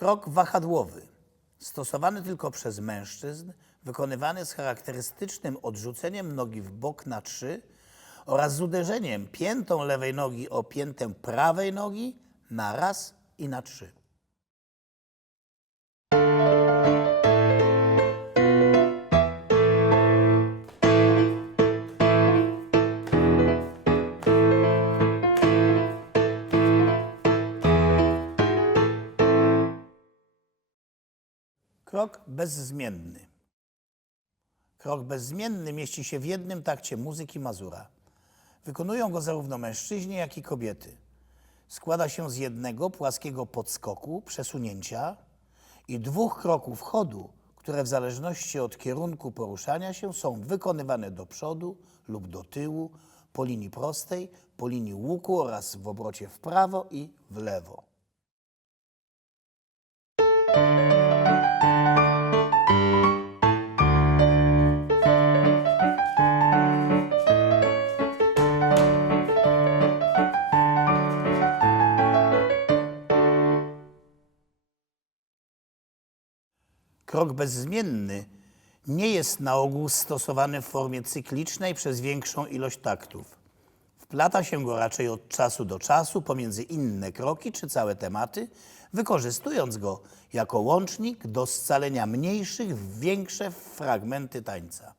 Krok wahadłowy, stosowany tylko przez mężczyzn, wykonywany z charakterystycznym odrzuceniem nogi w bok na trzy oraz z uderzeniem piętą lewej nogi o piętę prawej nogi na raz i na trzy. Krok bezzmienny. Krok bezzmienny mieści się w jednym takcie muzyki Mazura. Wykonują go zarówno mężczyźni, jak i kobiety. Składa się z jednego płaskiego podskoku, przesunięcia i dwóch kroków chodu, które w zależności od kierunku poruszania się są wykonywane do przodu lub do tyłu, po linii prostej, po linii łuku oraz w obrocie w prawo i w lewo. Krok bezzmienny nie jest na ogół stosowany w formie cyklicznej przez większą ilość taktów. Wplata się go raczej od czasu do czasu pomiędzy inne kroki czy całe tematy, wykorzystując go jako łącznik do scalenia mniejszych w większe fragmenty tańca.